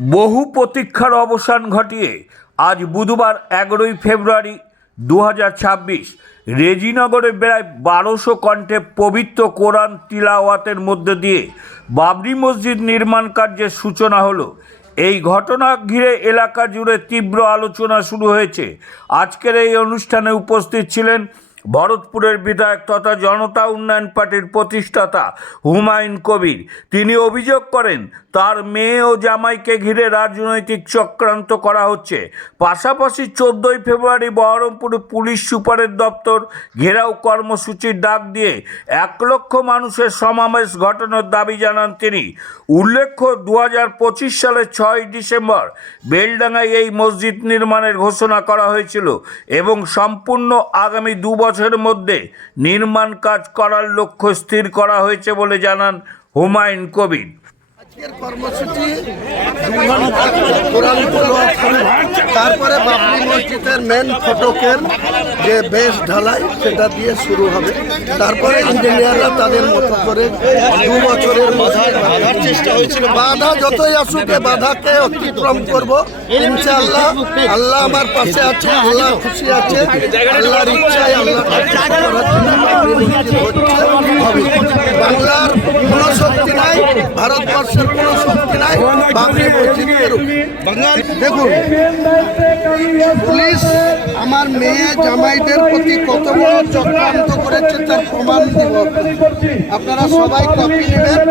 বহু প্রতীক্ষার অবসান ঘটিয়ে আজ বুধবার 11ই ফেব্রুয়ারি 2026 রেজিনগরে প্রায় 1200 কণ্ঠে পবিত্র কোরআন তিলাওয়াতের মধ্য দিয়ে বাবরি মসজিদ নির্মাণ কার্যের সূচনা হলো। এই ঘটনা ঘিরে এলাকা জুড়ে তীব্র আলোচনা শুরু হয়েছে। আজকের এই অনুষ্ঠানে উপস্থিত ছিলেন ভরতপুরের বিধায়ক তথা জনতা উন্নয়ন পার্টির প্রতিষ্ঠাতা হুমায়ুন কবির। তিনি অভিযোগ করেন তার মেয়ে ও জামাইকে ঘিরে রাজনৈতিক চক্রান্ত করা হচ্ছে। পাশাপাশি 14ই ফেব্রুয়ারি বহরমপুরে পুলিশ সুপারের দপ্তর ঘেরাও কর্মসূচির ডাক দিয়ে 1 লক্ষ মানুষের সমাবেশ ঘটানোর দাবি জানান তিনি। উল্লেখ্য 2025 সালের 6ই ডিসেম্বর বেলডাঙ্গায় এই মসজিদ নির্মাণের ঘোষণা করা হয়েছিল এবং সম্পূর্ণ আগামী 2 বছরের মধ্যে নির্মাণ কাজ করার লক্ষ্য স্থির করা হয়েছে বলে জানান হুমায়ুন কবির। আজকের কর্মসূচি 2 ঘন্টা কোরআন তেলাওয়াত হবে, তারপরে বাবরি মসজিদের মেন ফটকের যে বেস ঢালাই সেটা দিয়ে শুরু হবে। তারপরে ইঞ্জিনিয়াররা তাদের মতো করে 2 বছরের বাধার চেষ্টা হয়েছিল। বাধা যতই আসুক বাধাকে অতিক্রম করব ইনশাআল্লাহ। আল্লাহ আমার পাশে আছে, আল্লাহ খুশি আছে, আল্লাহর ইচ্ছায় আল্লাহ হবে। বাংলার কোনো শক্তি নাই, ভারতবর্ষের কোনো শক্তি নাই বাবরি মসজিদকে রুখে। দেখুন, পুলিশ আমার মেয়ে জামাইদের প্রতি কত বড় চক্রান্ত করেছে তার প্রমাণ দিব। আপনারা সবাই কপি নেবেন।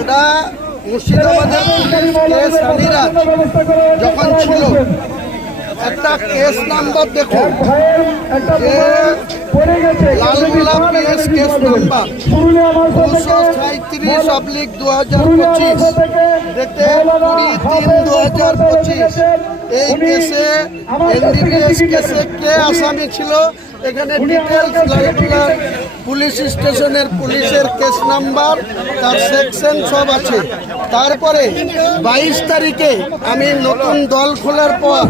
এটা মুর্শিদাবাদের কেস আনিরাজ যখন ছিল, একটা কেস নাম্বার দেখুন, যে লালগোলা পিএস কেস নাম্বার 237/2025 ডেটে 20/3/2025। এই কেসে এনডিপিএস কেসে কে আসামি ছিল এখানে ডিটেলস লালগোলা পুলিশ স্টেশনের পুলিশের কেস নাম্বার, তার সেকশন সব আছে। তারপরে 22 তারিখে আমি নতুন দল খোলার পর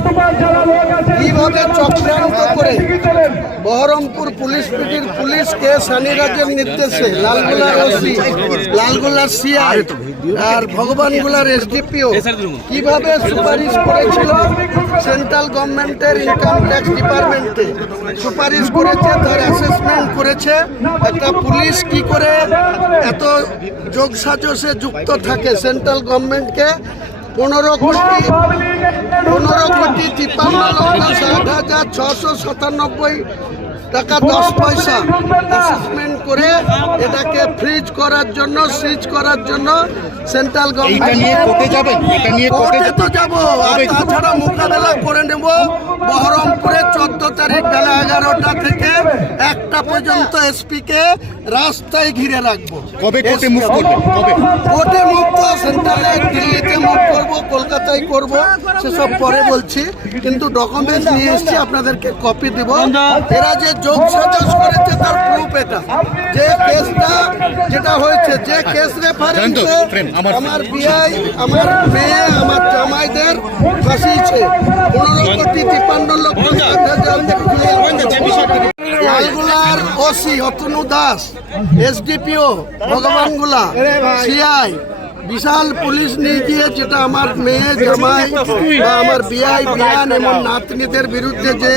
কিভাবে চক্রান্ত করে বহরমপুর পুলিশ পিটির পুলিশকে সানিরাজের নির্দেশে লালগোলার ওসি, লালগোলার সিআই আর ভগবানগোলার এসডিপিও কিভাবে সুপারিশ করেছিল সেন্ট্রাল গভর্নমেন্টের ইনকাম ট্যাক্স ডিপার্টমেন্টে, সুপারিশ করেছে, তার অ্যাসেসমেন্ট করেছে একটা পুলিশ কি করে এত যোগসাজশে যুক্ত থাকে সেন্ট্রাল গভর্নমেন্টকে 15,53,60,697 টাকা 10 পয়সা অ্যাসেসমেন্ট করে এটাকে ফ্রিজ করার জন্য, সিজ করার জন্য সেন্ট্রাল গভর্নমেন্ট কোর্টে তো যাবো। আর তাছাড়া মোকাবেলা করে নেব বহরমপুরে 14 তারিখ বেলা 11টা থেকে 1টা পর্যন্ত এসপিকে রাস্তায় ঘিরে রাখবো। কবে কোর্টে মুভ করবে? কোর্টে মুভ তো সেন্ট্রালে, দিল্লিতে মুভ করবো, কলকাতায় করবো, সেসব পরে বলছি, কিন্তু ডকুমেন্টস নিয়ে এসছি, আপনাদেরকে কপি দিব। এরা যে যোগ সাজস করেছে তার প্রুফ এটা, যে কেসটা যেটা হয়েছে, যে কেস রেফারেন্সে আমার বিআই, আমার মেয়ে, আমার জামাইদের ফাঁসিয়েছে 15,53,60,000। লালগোলার OC Atanu Das, SDPO Bhagwangola, CI বিশাল পুলিশ নিয়ে গিয়ে যেটা আমার মেয়ে, জামাই বা আমার বিআই, বিয়ান এবং নাতনিদের বিরুদ্ধে যে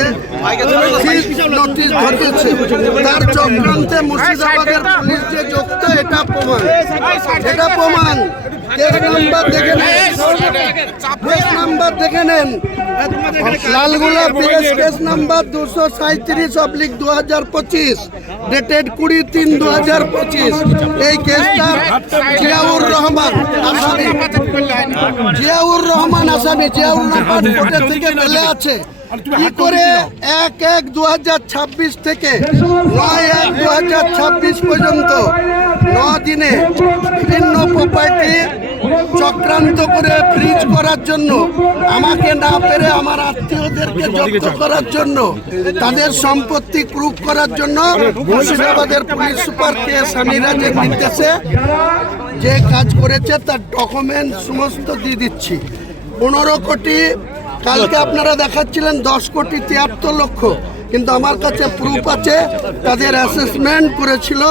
নোটিশ ধরিয়েছে তার চক্রান্তে মুর্শিদাবাদের পুলিশ যে যুক্ত, এটা প্রমাণ। কেস নাম্বার দেখে নেন, Lalgola PS case number 237/2025 dated 20/3/2025। এই কেসটা জিয়াউর রহমান আসামি, জিয়াউর রহমান কোর্টের থেকে বেলে আছে। কি করে 1/1/2026 থেকে 9/1/2026 পর্যন্ত 9 দিনে বিভিন্ন প্রপার্টি চক্রান্ত করে ফ্রিজ করার জন্য, আমাকে না পেরে আমার আত্মীয়দেরকে জব্দ করার জন্য, তাদের সম্পত্তি ক্রুপ করার জন্য মুর্শিদাবাদের পুলিশ সুপার কে সানিরাজের নির্দেশে যে কাজ করেছে তার ডকুমেন্ট সমস্ত দিয়ে দিচ্ছি। 15 কোটি, কালকে আপনারা দেখাচ্ছিলেন 10,73,00,000, কিন্তু আমার কাছে প্রুফ আছে। তাদের অ্যাসেসমেন্ট করেছিল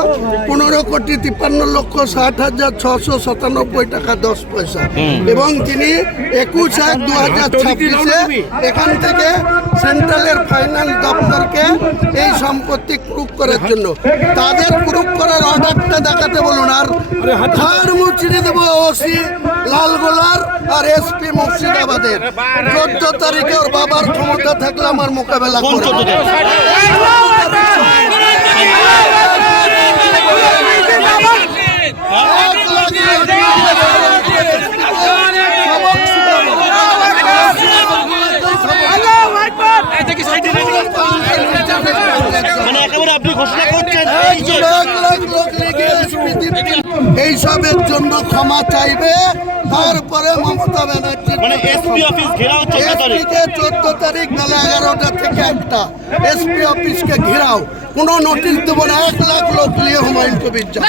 15,53,60,697 টাকা 10 পয়সা, এবং তিনি 21/1/2026 এখান থেকে সেন্ট্রালের ফাইনান্স দপ্তরকে এই সম্পত্তি প্রুফ করার জন্য তাদের প্রুফ করার অর্ডারটা দেখাতে বলুন। আর ধার মুচড়ে দেবো ওসি লালগোলার আর এসপি মুর্শিদাবাদের। 14 তারিখে ওর বাবার ক্ষমতা থাকলে আমার মোকাবেলা করবে। এইসবের জন্য ক্ষমা চাইবে, তারপরে মমতা ব্যানার্জির এসপি অফিস ঘেরাও 14 তারিখ বেলা 11টা থেকে 1টা এসপি অফিসকে ঘেরাও, কোনো নোটিশ দেবো না। 1 লাখ লোক নিয়ে হুমায়ুন কবির যা।